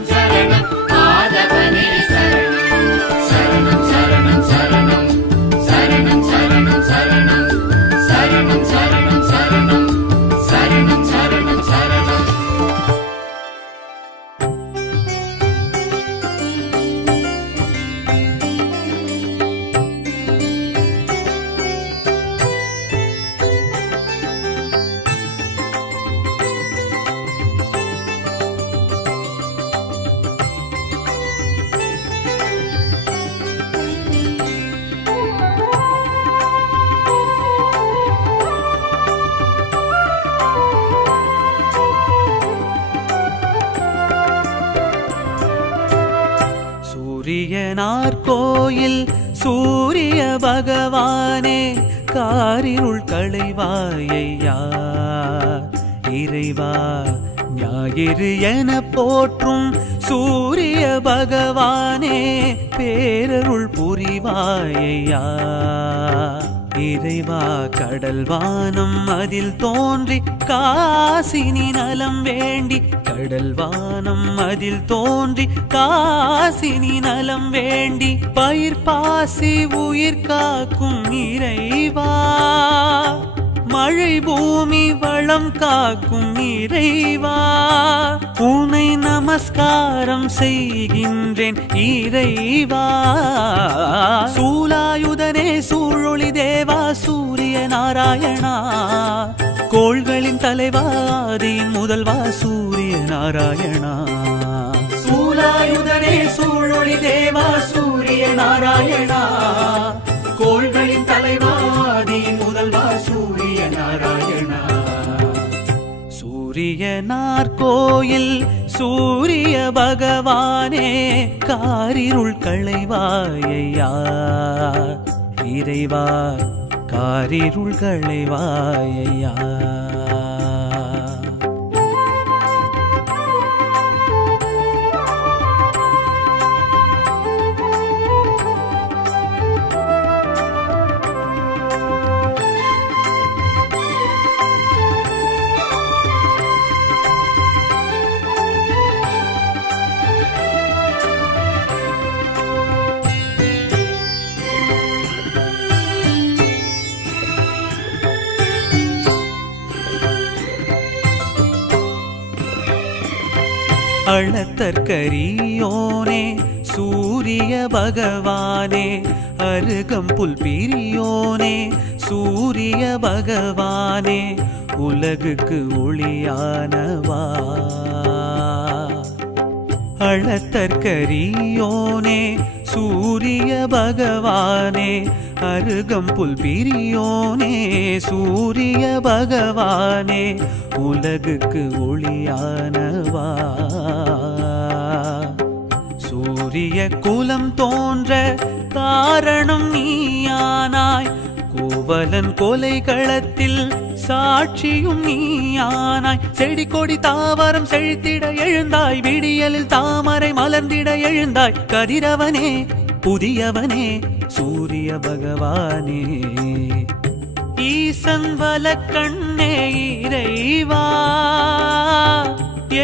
சரணம் சூரியனார் கோயில் சூரிய பகவானே காரிருள் களைவாயையா இறைவா ஞாயிறு என போற்றும் சூரிய பகவானே பேரருள் புரிவாயையா இறைவா கடல் வானம் அதில் தோன்றி காசினி நலம் வேண்டி கடல் வானம் அதில் தோன்றி காசினி நலம் வேண்டி பயிர் பாசி உயிர் காக்கும் இறைவா மழை பூமி வளம் காக்கும் இறைவா உன்னை நமஸ்காரம் செய்கின்றேன் இறைவா சூலாயுதனே சூழொளி தேவா சூரிய நாராயணா கோள்களின் தலைவா ஆதியின் முதல்வா சூரிய நாராயணா சூலாயுதனே சூழொளி தேவா சூரிய நாராயணா கோள்களின் தலைவா ஆதியின் முதல்வா சூரிய நாராயணா சூரியனார் கோயில் சூரிய பகவானே காரிருள் களைவாயையா இறைவா காரிருள் களைவாயையா அளத்தற்கரியோனே சூரிய பகவானே அருகம்புல் பிரியோனே சூரிய பகவானே உலகுக்கு ஒளியானவா அளத்தற்கரியோனே சூரிய பகவானே அருகம்புல் பிரியோனே சூரிய பகவானே உலகுக்கு ஒளியானவா சூரிய குலம் தோன்ற காரணம் நீயானாய் கோவலன் கொலை களத்தில் சாட்சியும் நீயானாய் செடி கொடி தாவரம் செழித்திட எழுந்தாய் விடியலில் தாமரை மலர்ந்திட எழுந்தாய் கதிரவனே புதியவனே சூரிய பகவானே ஈசன் வலக்கண்ணே இறைவா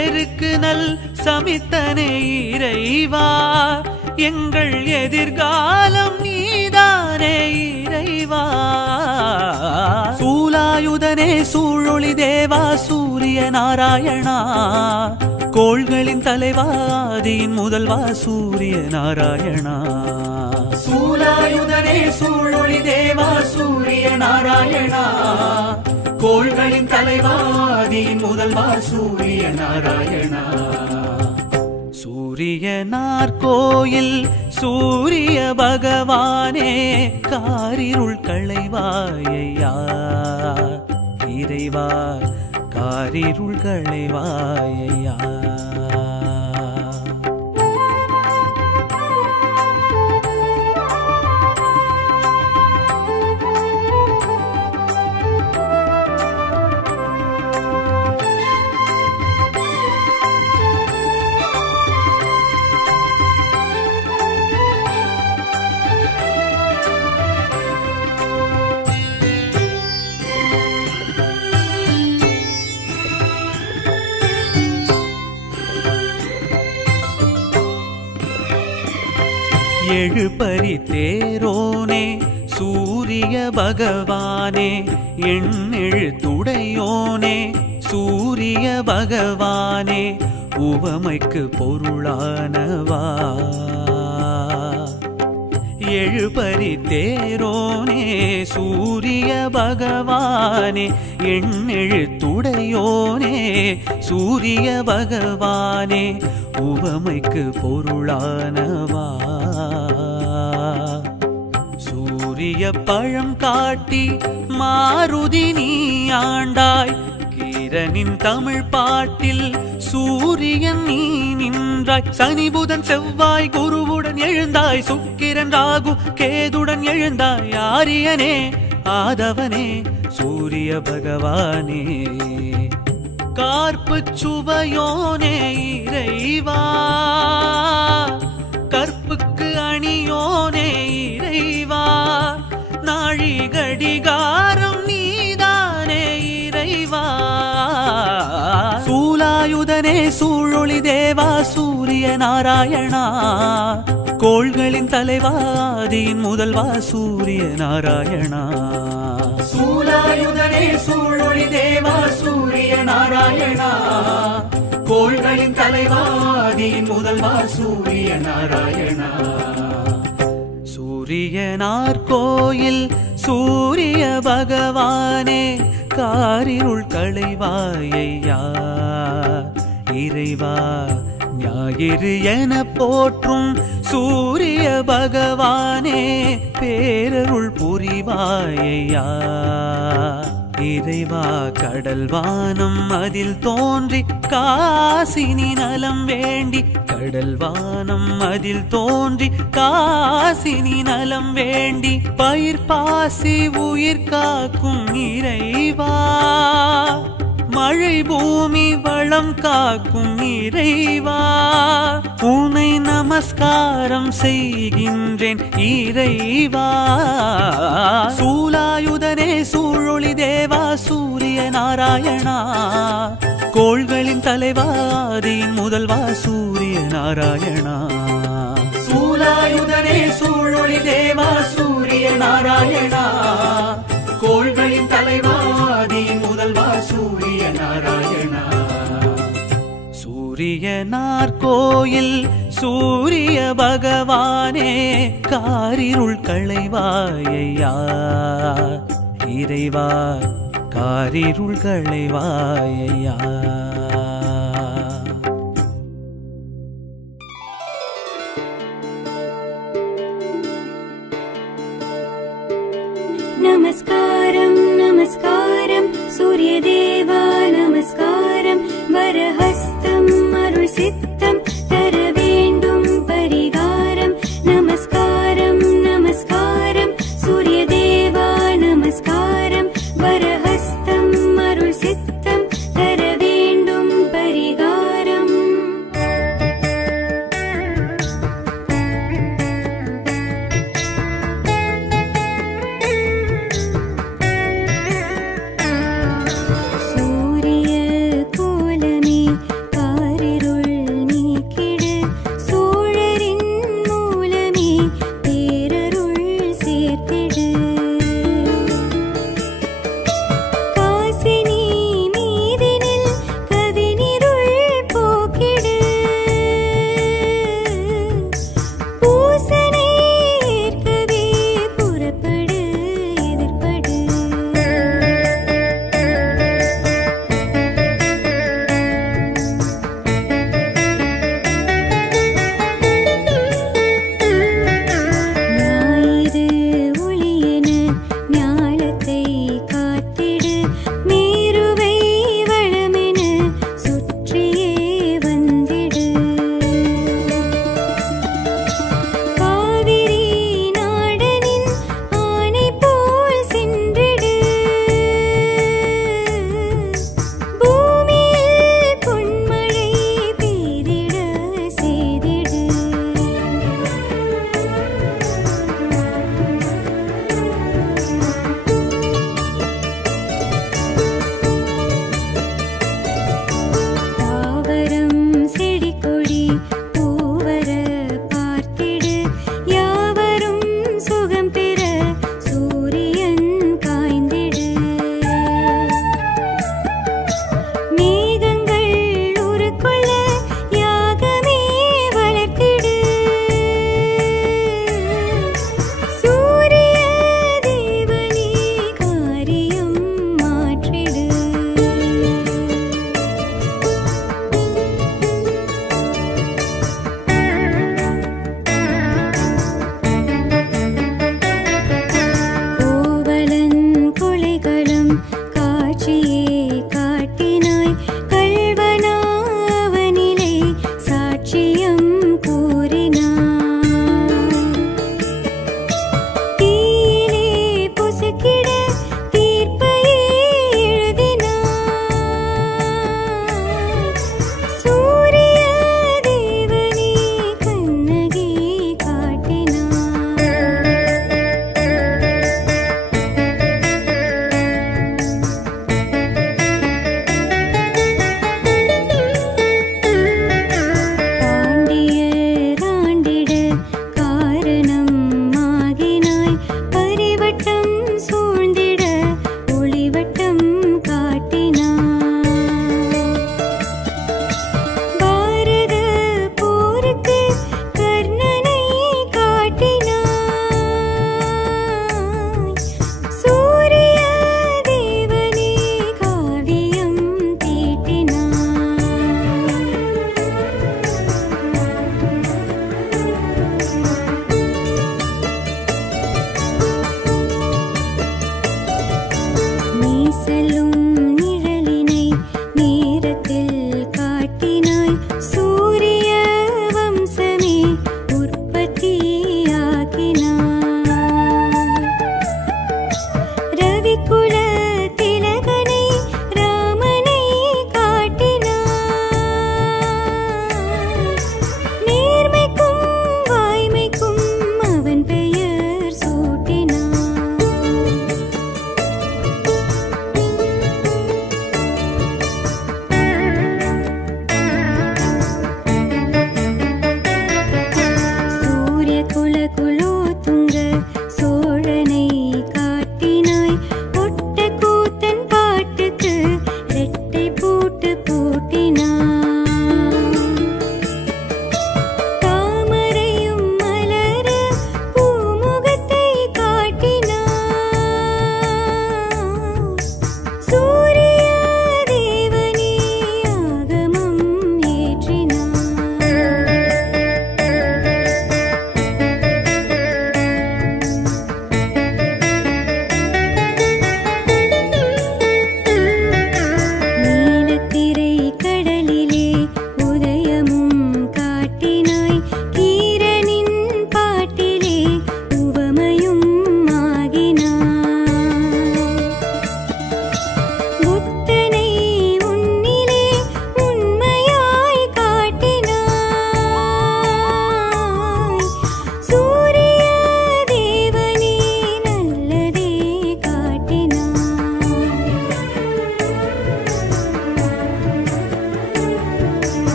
எருக்கு நல் சமித்தனே இறைவா எங்கள் எதிர்காலம் நீதானே இறைவா சூலாயுதனே சூழொளி தேவா சூரிய நாராயணா கோள்களின் தலைவா ஆதியின் முதல்வா சூரிய நாராயணா சூலாயுதனே சூழொளி தேவா சூரிய நாராயணா கோள்களின் தலைவா ஆதியின் முதல்வா சூரிய நாராயணா சூரியனார் கோயில் சூரிய பகவானே காரிருள் களைவாயையா இறைவா காரிருள் களைவாயையா எழுபறி தேரோனே சூரிய பகவானே எண்ணெழு துடையோனே சூரிய பகவானே உவமைக்கு பொருளானவா எழுபறி தேரோனே சூரிய பகவானே எண்ணெழு துடையோனே சூரிய பகவானே உவமைக்கு பொருளானவா சூரிய பழம் காட்டி மாருதி நீ ஆண்டாய் கீரனின் தமிழ் பாட்டில் சூரியன் நீ நின்றாய் சனி புதன் செவ்வாய் குருவுடன் எழுந்தாய், சுக்கிரன் ராகு கேதுடன் எழுந்தாய். ஆரியனே ஆதவனே சூரிய பகவானே, கார்ப்பு சுவையோனே இறைவா, கற்புக்கு அணியோனே இறைவா, நாழி கடிகாரம் நீதானே இறைவா. சூலாயுதனே சூழொளி தேவா சூரிய நாராயணா, கோள்களின் தலைவாதியின் முதல்வா சூரிய நாராயணா. சூலாயுதனே சூழொளி தேவா சூரிய நாராயணா, கோள்களின் தலைவாதியின் முதல்வா சூரிய நாராயணா. சூரியனார் கோயில் சூரிய பகவானே, காரிருள் களைவாயையா இறைவா. ஞாயிறு என போற்றும் சூரிய பகவானே, பேரருள் புரிவாயையா இறைவா. கடல் வானம் அதில் தோன்றி காசினி நலம் வேண்டி, கடல் வானம் அதில் தோன்றி காசினி நலம் வேண்டி, பயிர் பாசி உயிர் காக்கும் இறைவா, மழை பூமி வளம் காக்கும் இறைவா. உன்னை நமஸ்காரம் செய்கின்றேன் இறைவா. சூலாயுதனே சூழொளி தேவா சூரிய நாராயணா, கோள்களின் தலைவாதியின் முதல்வா சூரிய நாராயணா. சூலாயுதனே சூழொளி தேவா சூரிய நாராயணா, கோள்களின் தலைவாதியின் முதல்வா சூரிய நாராயணா. சூரியனார் கோயில் சூரிய பகவானே, காரிருள் களைவாயையா இறைவா, காரிருள் களைவாயையா. நமஸ்காரம் நமஸ்காரம் சூரியதேவா நமஸ்காரம். வரஹஸ்தம் அருள் சித்தம் தர வேண்டும் பரிகாரம். நமஸ்காரம் நமஸ்காரம் சூரியதேவா நமஸ்காரம். வரஹஸ்தம் அருள் சித்தம் தர வேண்டும் பரிகாரம். சூரிய கோலமே காரிருள்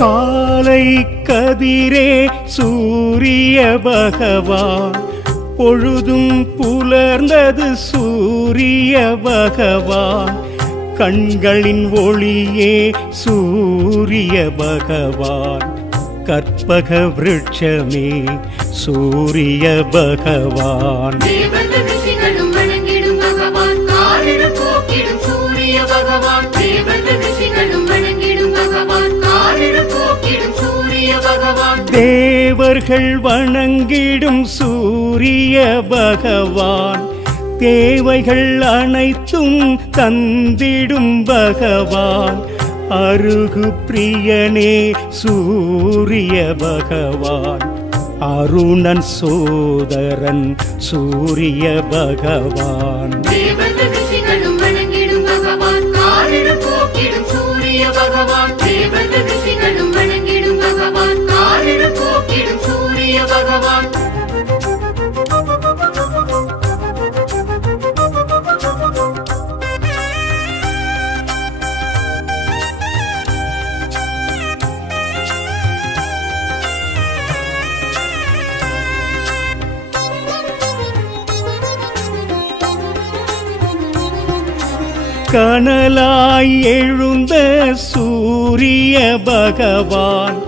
காலை கதிரே சூரிய பகவான், பொழுதும் புலர்ந்தது சூரிய பகவான், கண்களின் ஒளியே சூரிய பகவான், கற்பக விருட்சமே சூரிய பகவான். தேவர்களும் வணங்கிடும் பகவான், காரிருள் போக்கிடும் சூரிய பகவான். தேவர்களும் வணங்கிடும் பகவான், காரிருள் போக்கிடும் சூரிய பகவான். தேவர்கள் வணங்கிடும் சூரிய பகவான், தேவைகள் அனைத்தும் தந்திடும் பகவான், அருகு பிரியனே சூரிய பகவான், அருணன் சோதரன் சூரிய பகவான். தேவர்களும் வணங்கிடும் பகவான், காரிருள் போக்கிடும் சூரிய பகவான். தேவர்களும் வணங்கிடும் பகவான், காரிருள் போக்கிடும் சூரிய பகவான். கனலாய் எழுந்த சூரிய பகவான்,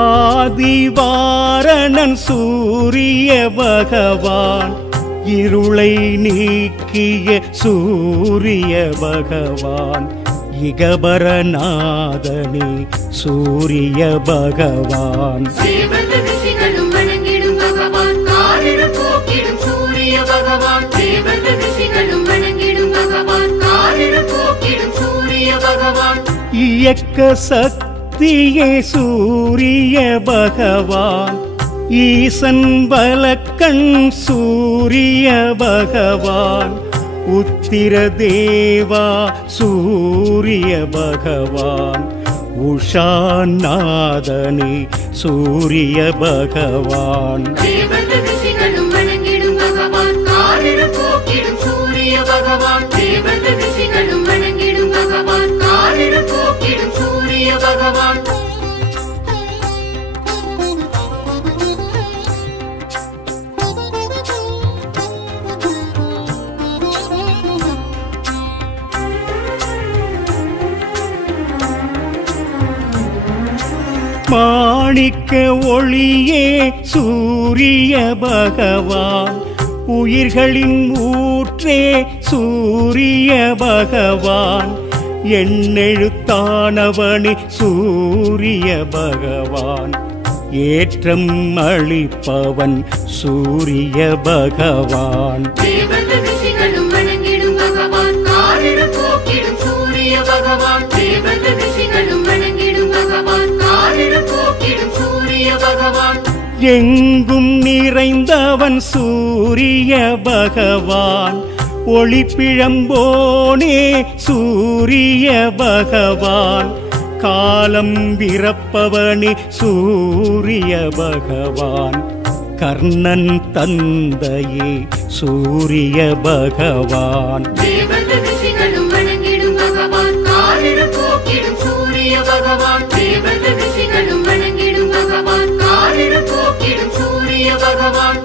ஆதிவாரணன் சூரிய பகவான், இருளை நீக்கிய சூரிய பகவான், இகபரநாதனே சூரிய பகவான். தேவர்களும் வணங்கிடும் பகவான், காரிருள் போக்கிடும் சூரிய பகவான். தேவர்களும் வணங்கிடும் பகவான், காரிருள் போக்கிடும் சூரிய பகவான். இயக்க சக்தியே சூரிய பகவான், ஈசன் பலக்கண் சூரிய பகவான், உத்திர தேவா சூரிய பகவான், உஷாநாதனே சூரிய பகவான். தேவர்களும் வணங்கிடும் பகவான், காரிருள் போக்கிடும் சூரிய பகவான். தேவர்களும் வணங்கிடும் பகவான், காரிருள் போக்கிடும் சூரிய பகவான். மாணிக்க ஒளியே சூரிய பகவான், உயிர்களின் ஊற்றே சூரிய பகவான், எண்ணெழுத்தானவனே சூரிய பகவான், ஏற்றம் அளிப்பவன் சூரிய பகவான். தேவர்களும் வணங்கிடும் பகவான், காரிருள் போக்கிடும் சூரிய பகவான். தேவர்களும் வணங்கிடும் பகவான், காரிருள் போக்கிடும் சூரிய பகவான். எங்கும் நிறைந்தவன் சூரிய பகவான், ஒளிப்பிழம்போனே சூரிய பகவான், காலம் விரப்பவனே சூரிய பகவான், கர்ணன் தந்தையே சூரிய பகவான். தேவர்களும் வணங்கிடும் பகவான், காரிருள் போக்கிடும் சூரிய பகவான். தேவர்களும் வணங்கிடும் பகவான், காரிருள் போக்கிடும் சூரிய பகவான்.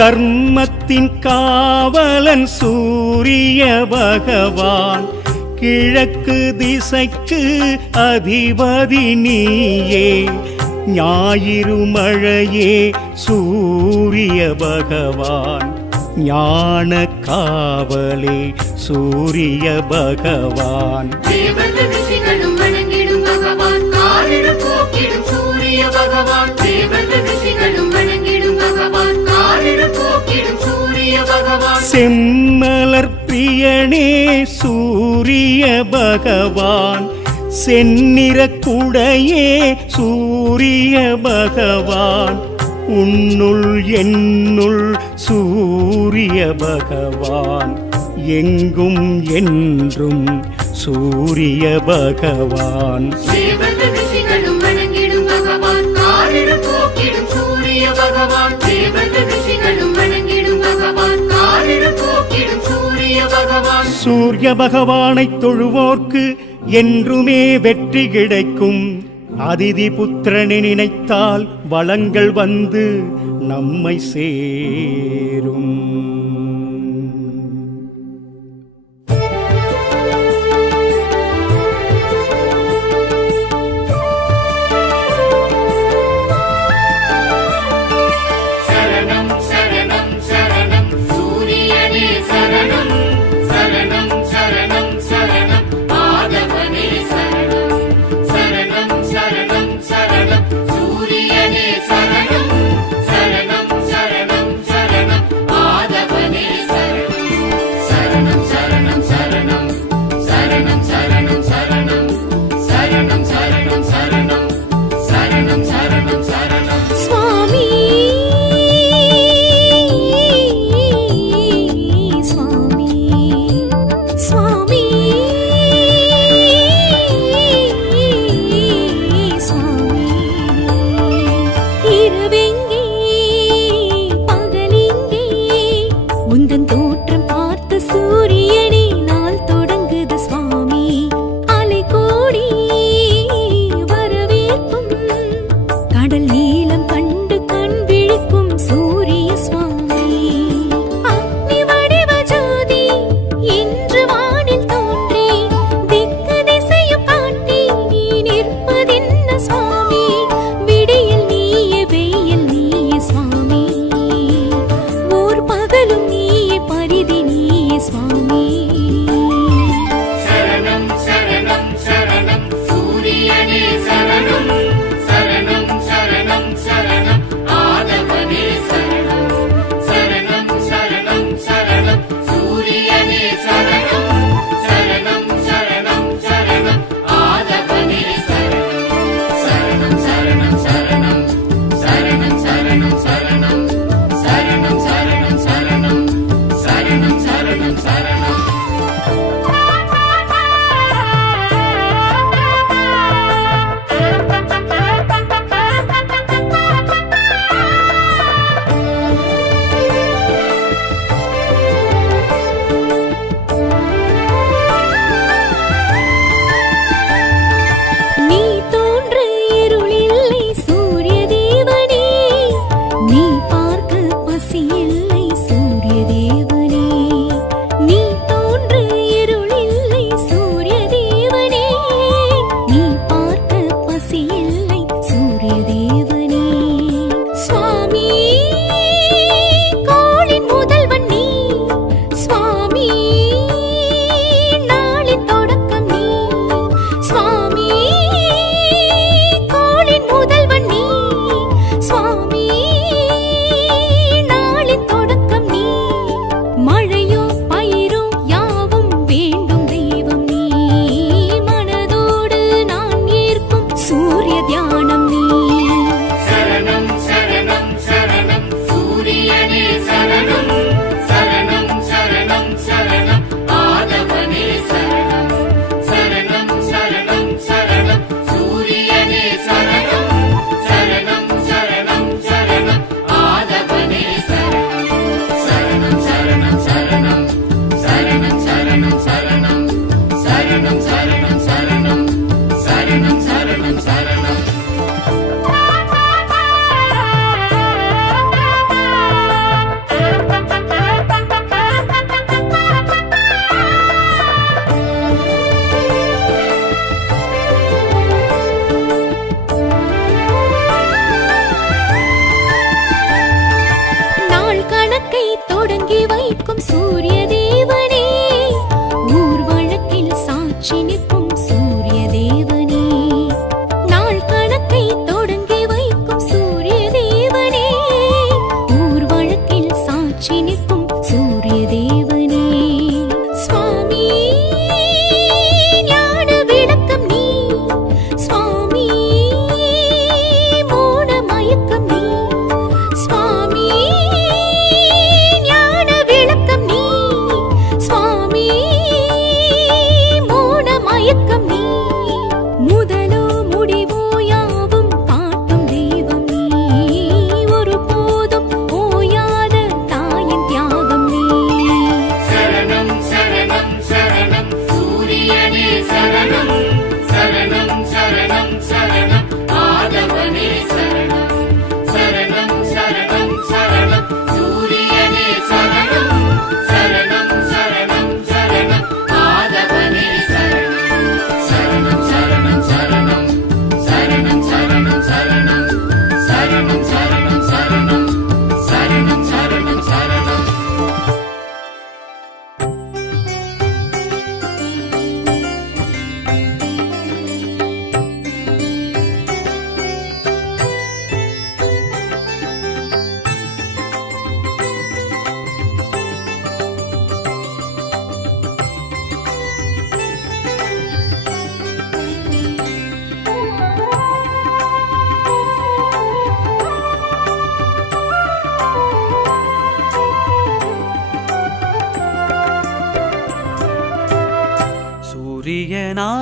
தர்மத்தின் காவலன் சூரிய பகவான், கிழக்கு திசைக்கு அதிபதி நீயே, ஞாயிறு மழையே சூரிய பகவான், ஞான காவலே சூரிய பகவான். தேவர்களும் வணங்கிடும் பகவான், காரிருள் போக்கிடும் சூரிய பகவான். தேவர்களும் வணங்கிடும் பகவான், காரிருள் போக்கிடும் சூரிய பகவான். செம்மலர் பிரியனே சூரிய பகவான், செந்நிற குடையே சூரிய பகவான், உன்னுள் என்னுள் சூரிய பகவான், எங்கும் என்றும் சூரிய பகவான். தேவர்கள் ரிஷிகளும் வணங்கிடும் பகவான் காரிருள் போக்கிடும் சூரிய பகவான். தேவர்கள் ரிஷிகளும் வணங்கிடும் பகவான் காரிருள் போக்கிடும் சூரிய பகவான். சூரிய பகவானை தொழுவோர்க்கு என்றுமே வெற்றி கிடைக்கும். அதிதி புத்திரனை நினைத்தால் வளங்கள் வந்து நம்மை சேரும். சரணம் சரணம் சரணம் சூரியனே சரணம். சரணம் சரணம் சரணம் ஆதவனே சரணம். சரணம் சரணம் சரணம் சூரியனே சரணம். சரணம் சரணம் சரணம் ஆதவனே சரணம். சரணம் சரணம் சரணம் சரணம் சரணம் சரணம் சரணம் சரணம் சரணம் சரணம் சரணம் சரணம். சுவாமி சுவாமி சுவாமி சுவாமி இரவெங்கே பகலெங்கே உந்தன் தோற்றம் பார்த்த சூரியனே நாள் தொடங்குது சுவாமி. அலை கோடி வரவேற்கும் கடல் நீலம் கண்டு கண் விழிக்கும் சூரிய சுவாமி. அக்னி வடிவ ஜோதி இன்று வானில் தோன்றி திக்கு திசையும் காட்டி நீ நிற்பதென்ன சுவாமி. விடியல் நீயே வெயில் நீயே சுவாமி. ஓர் பகலும் நீயே பரிதி நீயே சுவாமி. சரணம் சரணம் சரணம் சூரியனே சரணம். சரணம் சரணம் சரணம் ஆதவனே சரணம். சரணம் சரணம் சரணம் சூரியனே சரணம். சரணம் சரணம் சரணம் ஆதவனே சரணம். சரணம் சரணம் சரணம் சரணம் சரணம் சரணம் சரணம் சரணம் சரணம் சரணம் சரணம் சரணம். நீ தோன்ற இருளில்லை சூரிய தேவனே. நீ பார்க்க பசியில்லை சூரிய தேவனே. நீ தோன்ற இருளில்லை சூரிய தேவனே. நீ பார்க்க பசியில்லை சூரிய தேவனே. சுவாமி கோளின் முதல்வன் நீ. சுவாமி நாளின் தொடக்கம் நீ. சுவாமி கோளின் முதல்வன் நீ. சுவாமி நாளின் தொடக்கம் நீ. மழையோ பயிரோ யாவும் வேண்டும் தெய்வம் நீ. மனதோடு நான் ஏற்கும் சூரிய தியானம் நீ. சரணம் சரணம் சரணம் சூரியனே சரணம். சரணம் சரணம் சரணம் ஆதவனே சரணம். சரணம் சரணம் சரணம் சூரியனே சரணம். சரணம் சரணம் சரணம் ஆதவனே சரணம். சரணம் சரணம் சரணம் சரணம் சரணம் சரணம் சரணம் சரணம் சரணம் சரணம் சரணம் சரணம்.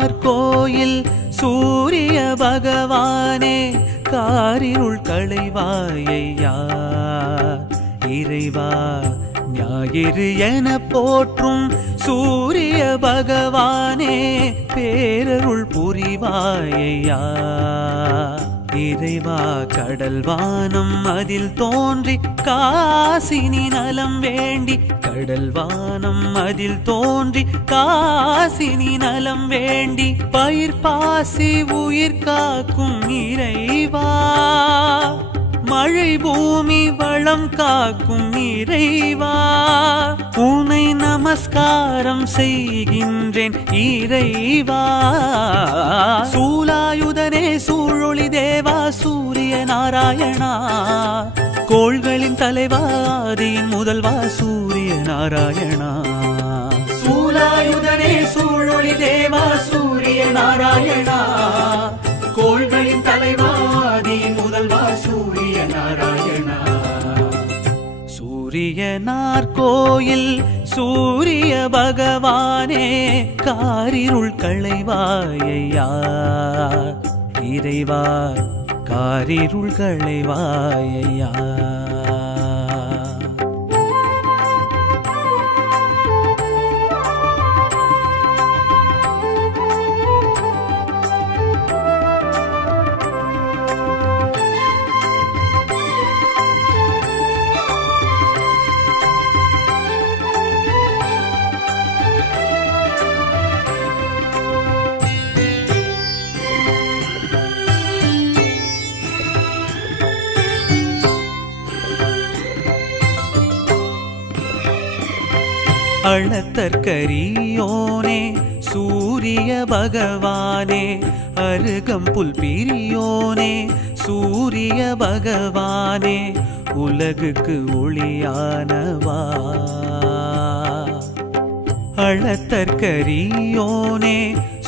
காசிநாதர் கோயில் சூரிய பகவானே காரிருள் களைவாயையா இறைவா ஞாயிறு என போற்றும் சூரிய பகவானே பேரருள் புரிவாயையா இறைவா கடல் வானம் அதில் தோன்றி காசினி நலம் வேண்டி கடல் வானம் அதில் தோன்றி காசினி நலம் வேண்டி பயிர் பாசி உயிர் காக்கும் இறைவா மழை பூமி வளம் காக்கும் இறைவா உன்னை நமஸ்காரம் செய்கின்றேன் இறைவா சூலாயுதனே சூழொளி தேவா சூரிய நாராயணா கோள்களின் தலைவா ஆதியின் முதல்வா சூரிய நாராயணா சூலாயுதனே சூழொளி தேவா சூரிய நாராயணா கோள்களின் தலைவா ஆதியின் முதல்வா சூரிய நாராயணா சூரியனார் கோயில் சூரிய பகவானே காரிருள் களைவாயையா இறைவா காரிருள் களைவாயையா அளத்தற்கரியோனே சூரிய பகவானே அருகம்புல் பிரியோனே சூரிய பகவானே உலகுக்கு ஒளியானவா அளத்தற்கரியோனே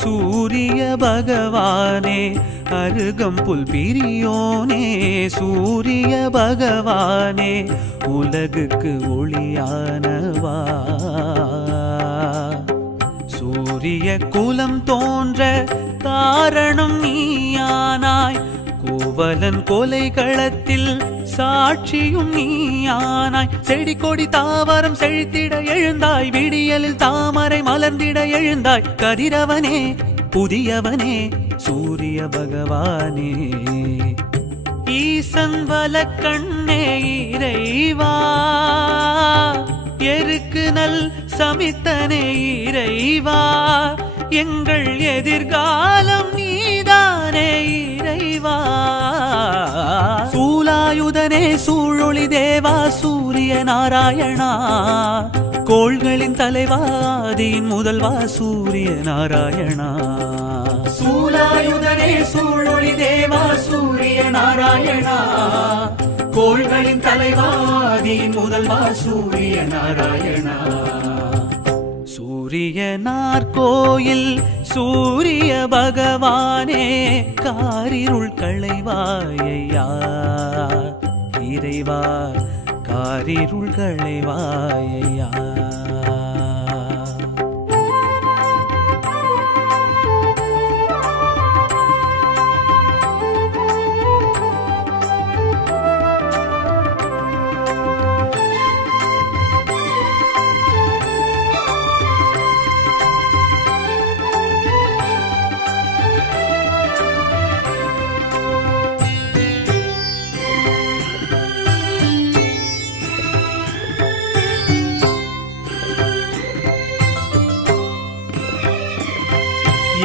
சூரிய பகவானே அருகம்புல் பிரியோனே சூரிய பகவானே உலகுக்கு ஒளியானவா சூரிய குலம் தோன்ற காரணம் நீயானாய் கோவலன் கொலை களத்தில் சாட்சியும் நீயானாய் செடி கொடி தாவரம் செழித்திட எழுந்தாய் விடியலில் தாமரை மலர்ந்திட எழுந்தாய் கதிரவனே புதியவனே சூரிய பகவானே ஈசன் வலக்கண்ணே இறைவா எருக்கு நல் சமித்தனே இறைவா எங்கள் எதிர்காலம் நீதானே இறைவா சூலாயுதனே சூழொளி தேவா சூரிய நாராயணா கோள்களின் தலைவா ஆதியின் முதல்வா சூரிய நாராயணா சூலாயுதனே சூழொளி தேவா சூரிய நாராயணா கோள்களின் தலைவா ஆதியின் முதல்வா சூரிய நாராயணா சூரியனார் கோயில் சூரிய பகவானே காரிருள் களைவாயையா இறைவா காரிருள் களைவாயையா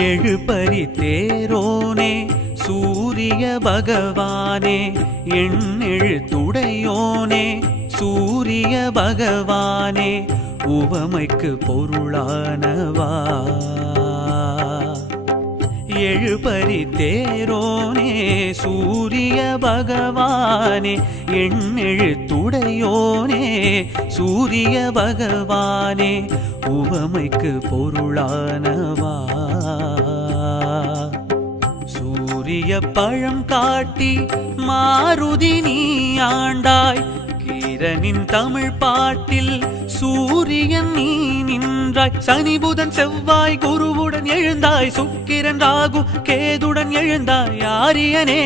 எழுபறி தேரோனே சூரிய பகவானே எண்ணெழுத்துடையோனே சூரிய பகவானே உவமைக்கு பொருளானவா எழுபறி தேரோனே சூரிய பகவானே எண்ணெழுத்துடையோனே சூரிய பகவானே உவமைக்கு பொருளானவா சூரிய பழம் காட்டி மாருதி நீ ஆண்டாய் வீரனின் தமிழ் பாட்டில் சூரியன் நீ நின்றாய். சனி புதன் செவ்வாய் குருவுடன் எழுந்தாய். சுக்கிரன் ராகு கேதுடன் எழுந்தாய். ஆரியனே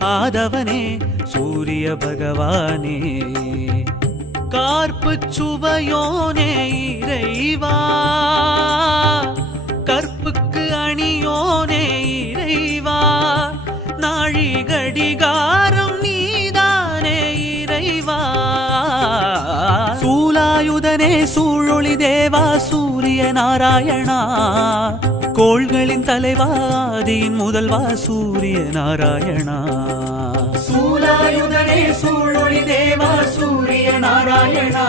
ஆதவனே சூரிய பகவானே கார்ப்பு சுவையோனே இறைவா. கற்புக்கு அணியோனே இறைவா. நாழி கடிகாரம் நீதானே இறைவா. சூலாயுதனே சூழொளி தேவா சூரிய நாராயணா. கோள்களின் தலைவாதியின் முதல்வா சூரிய நாராயணா. சூலாயுதனே சூழொளி தேவா சூரிய நாராயணா.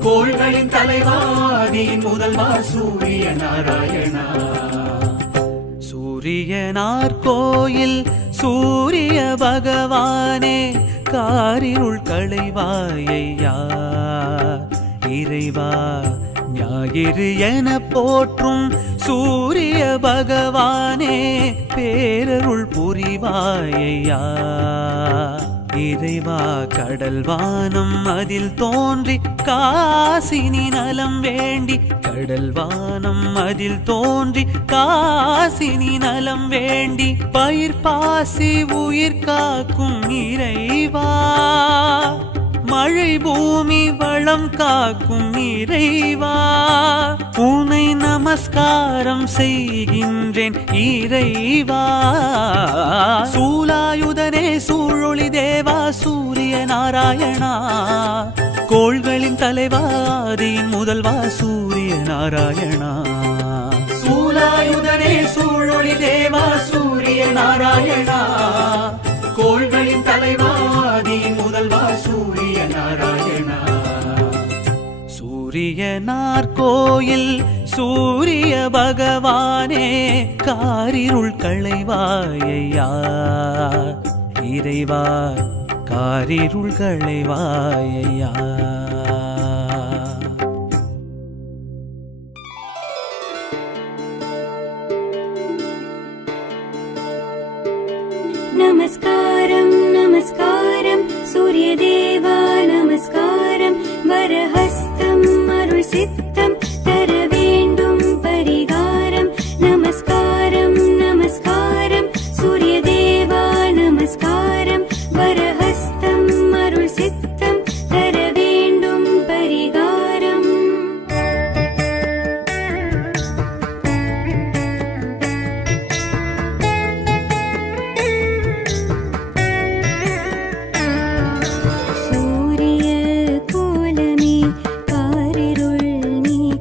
கோள்களின் தலைவாதியின் முதல்வா சூரிய நாராயணா. சூரியனார் கோயில் சூரிய பகவானே காரிருள் களைவாயையா. இறைவா ஞாயிறு என போற்றும் சூரிய பகவானே பேரருள் புரிவாயையா. இறைவா கடல் வானம் அதில் தோன்றி காசினி நலம் வேண்டி. கடல் வானம் அதில் தோன்றி காசினி நலம் வேண்டி. பயிர் பாசி உயிர் காக்கும் இறைவா. மழை பூமி வளம் காக்கும் இறைவா. உன்னை நமஸ்காரம் செய்கின்றேன் இறைவா. சூலாயுதனே சூழொளி தேவா சூரிய நாராயணா. கோள்களின் தலைவாதியின் முதல்வா சூரிய நாராயணா. சூலாயுதனே சூழொளி தேவா சூரிய நாராயணா. கோள்களின் தலைவாதியின் முதல்வா சூரிய நாராயணா. சூரியனார் கோயில் சூரிய பகவானே காரிருள் களைவாயையா. இறைவா காரிருள் களைவாயையா. நமஸ்காரம் நமஸ்காரம் சூரியதேவா நமஸ்காரம். வரஹஸ்தம் அருள் சித்தம் தர வேண்டும் பரிகாரம். நமஸ்காரம் நமஸ்காரம் சூரியதேவா நமஸ்காரம். வரஹஸ்தம் அருள் சித்தம் தர வேண்டும் பரிகாரம். சூரிய கோலமே காரிருள் நீ.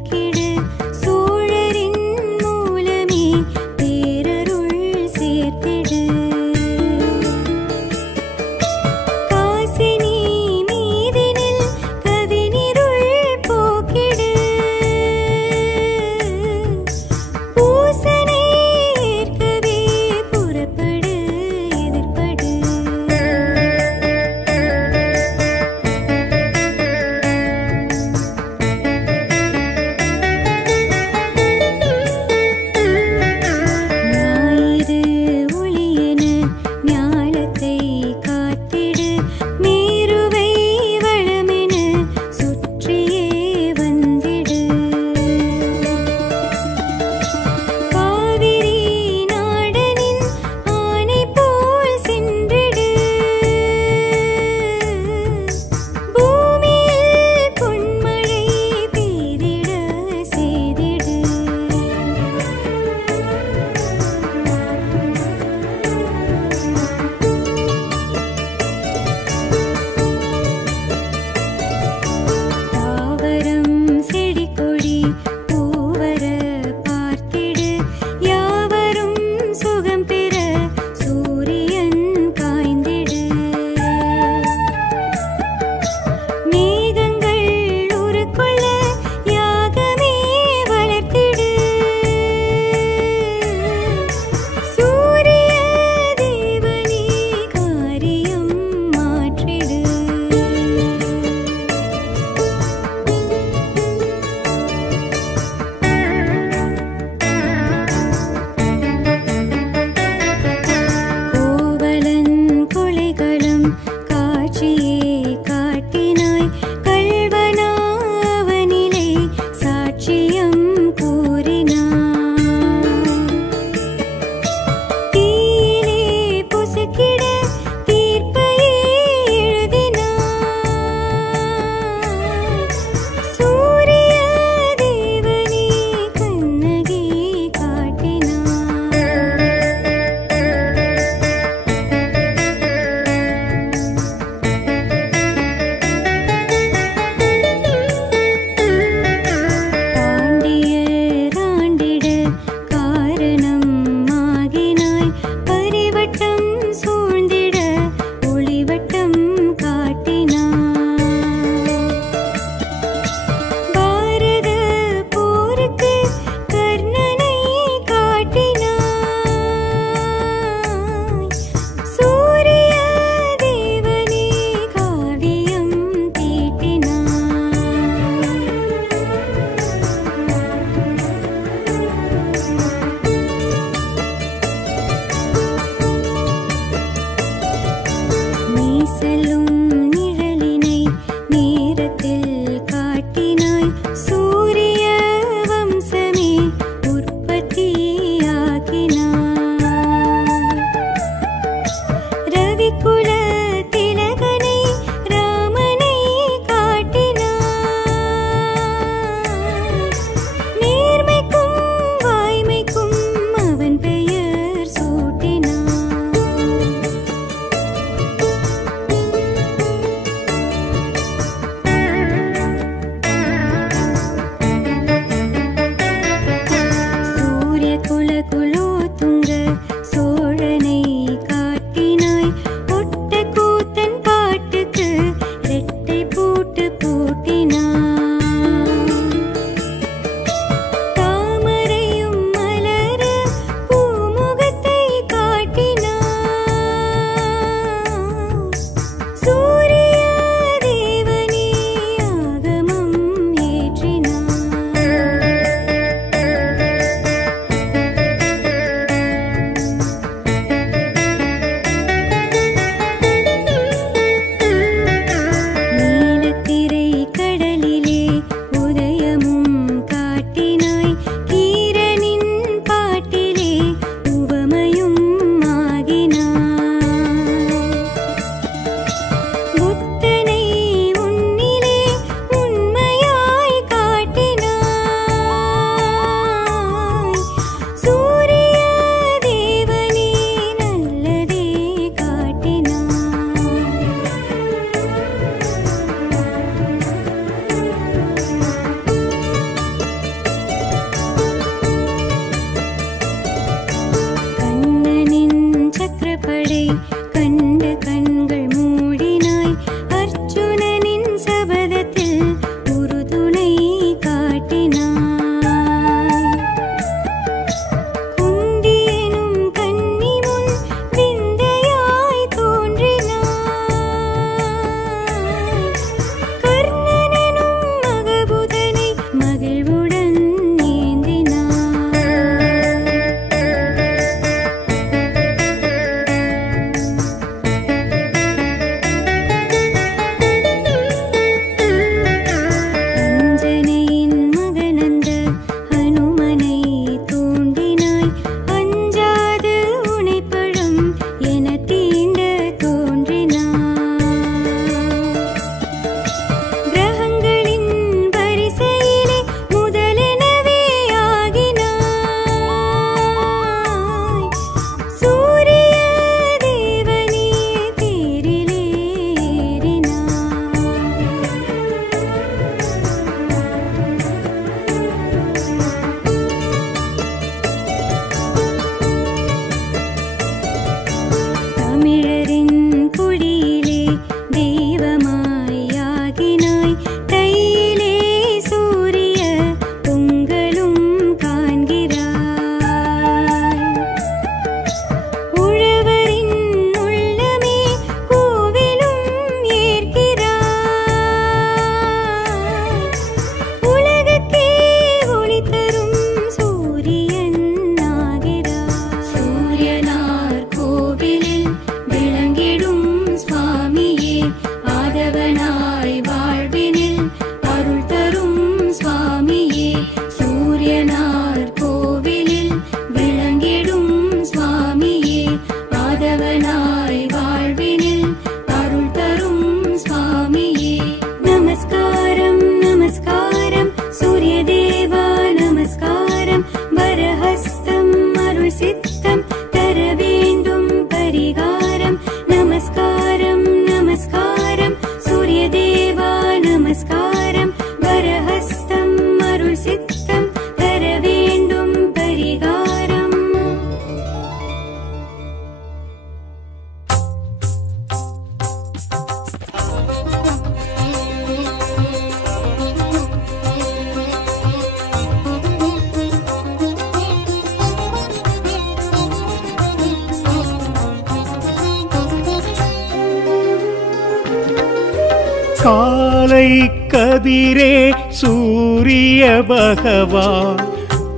காலை கதிரே சூரிய பகவான்,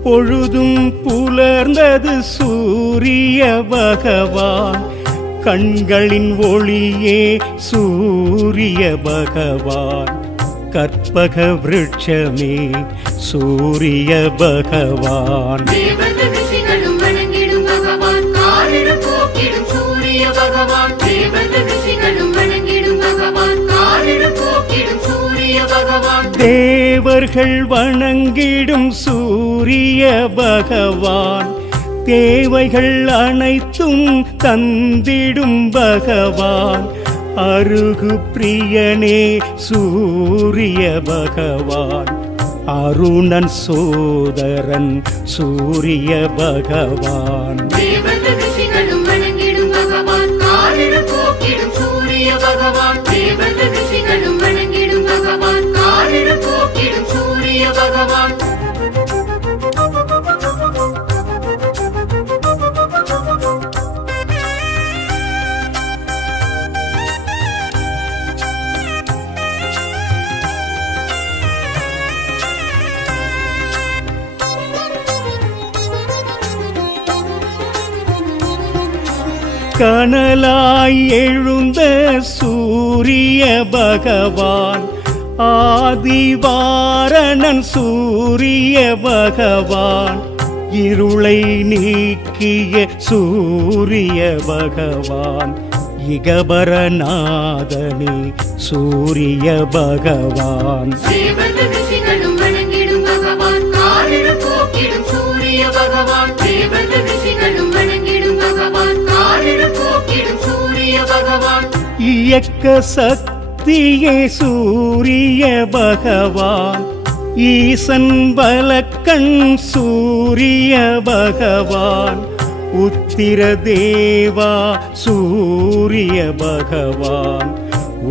பொழுதும் புலர்ந்தது சூரிய பகவான், கண்களின் ஒளியே சூரிய பகவான், கற்பக விருட்சமே சூரிய பகவான். தேவர்கள் ரிஷிகளும் வணங்கிடும் பகவான், காரிருள் போக்கிடும் சூரிய பகவான். தேவர்கள் ரிஷிகளும் வணங்கிடும் பகவான், காரிருள் போக்கிடும் சூரிய பகவான். தேவர்கள் வணங்கிடும் சூரிய பகவான், தேவைகள் அனைத்தும் தந்திடும் பகவான், அருகு பிரியனே சூரிய பகவான், அருணன் சோதரன் சூரிய பகவான். தேவர்கள் ரிஷிகளும் வணங்கிடும் பகவான், காரிருள் போக்கிடும் சூரிய பகவான். தேவர்கள் ரிஷிகளும் வணங்கிடும் பகவான், காரிருள் போக்கிடும் சூரிய பகவான். கனலாய் எழுந்த சூரிய பகவான், ஆதிவாரணன் சூரிய பகவான், இருளை நீக்கிய சூரிய பகவான், இகபரநாதனே சூரிய பகவான். தேவர்கள் ரிஷிகளும் வணங்கிடும் பகவான், காரிருள் போக்கிடும் சூரிய பகவான். தேவர்கள் ரிஷிகளும் வணங்கிடும் பகவான், காரிருள் போக்கிடும் சூரிய பகவான். இயக்க சக்தியே சூரிய பகவான், ஈசன் பலக்கண் சூரிய பகவான், உத்திர தேவா சூரிய பகவான்,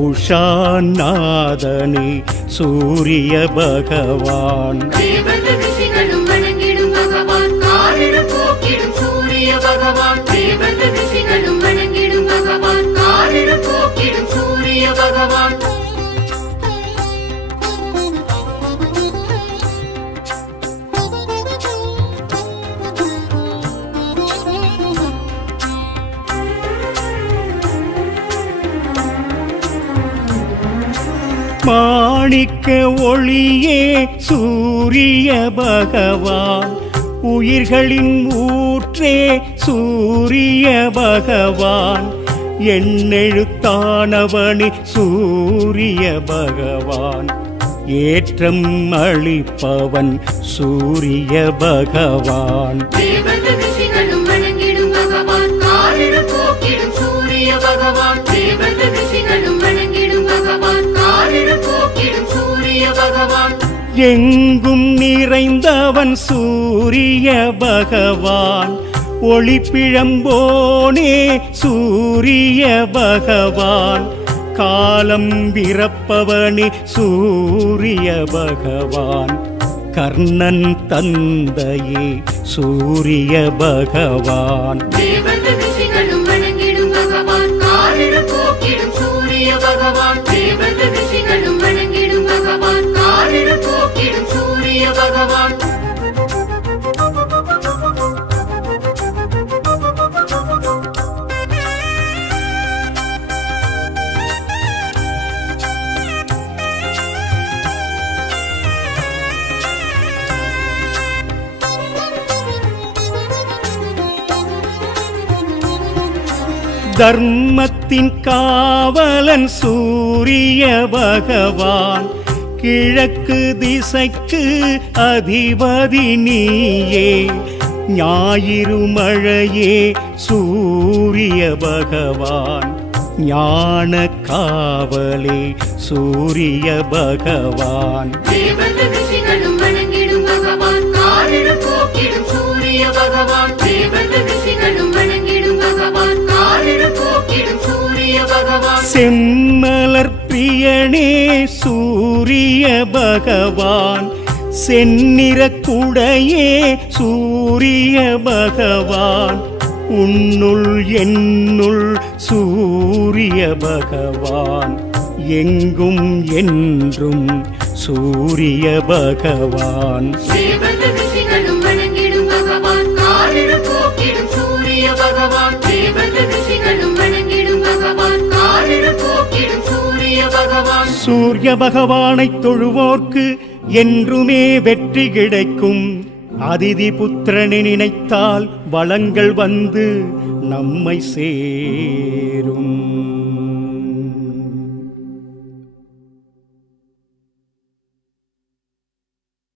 உஷாநாதனே சூரிய பகவான். தேவர்கள் ரிஷிகளும் வணங்கிடும் பகவான், காரிருள் போக்கிடும் சூரிய பகவான். தேவர்கள் ரிஷிகளும் வணங்கிடும் பகவான், காரிருள் போக்கிடும் சூரிய பகவான். மாணிக்க ஒளியே சூரிய பகவான், உயிர்களின் ஊற்றே சூரிய பகவான், எண்ணெழுத்தானவனே சூரிய பகவான், ஏற்றம் அளிப்பவன் சூரிய பகவான். தேவர்கள் ரிஷிகளும் வணங்கிடும் பகவான், காரிருள் போக்கிடும் சூரிய பகவான். தேவர்கள் ரிஷிகளும் வணங்கிடும் பகவான், காரிருள் போக்கிடும் சூரிய பகவான். எங்கும் நிறைந்தவன் சூரிய பகவான், ஒளிப்பிழம்போனே சூரிய பகவான், காலம் விரப்பவனே சூரிய பகவான், கர்ணன் தந்தையே சூரிய பகவான். தேவர்கள் ரிஷிகளும் வணங்கிடும் பகவான், காரிருள் போக்கிடும் சூரிய பகவான். தேவர்கள் ரிஷிகளும் வணங்கிடும் பகவான், காரிருள் போக்கிடும் சூரிய பகவான். தர்மத்தின் காவலன் சூரிய பகவான், கிழக்கு திசைக்கு அதிபதி நீயே, ஞாயிறு மழையே சூரிய பகவான், ஞான காவலே சூரிய பகவான். தேவர்கள் ரிஷிகளும் வணங்கிடும் பகவான், காரிருள் போக்கிடும் சூரிய பகவான். தேவர்கள் ரிஷிகளும் வணங்கிடும் பகவான், காரிருள் போக்கிடும் சூரிய பகவான். செம்மலர் பிரியனே சூரிய பகவான், செந்நிற குடையே சூரிய பகவான், உன்னுள் என்னுள் சூரிய பகவான், எங்கும் என்றும் சூரிய பகவான். தேவர்கள் ரிஷிகளும் வணங்கிடும் பகவான் காரிருள் போக்கிடும் சூரிய பகவான். தேவர்கள் ரிஷிகளும் வணங்கிடும் பகவான் காரிருள் போக்கிடும் சூரிய பகவான். சூரிய பகவானை தொழுவோர்க்கு என்றுமே வெற்றி கிடைக்கும். அதிதி புத்திரனை நினைத்தால் வளங்கள் வந்து நம்மை சேரும்.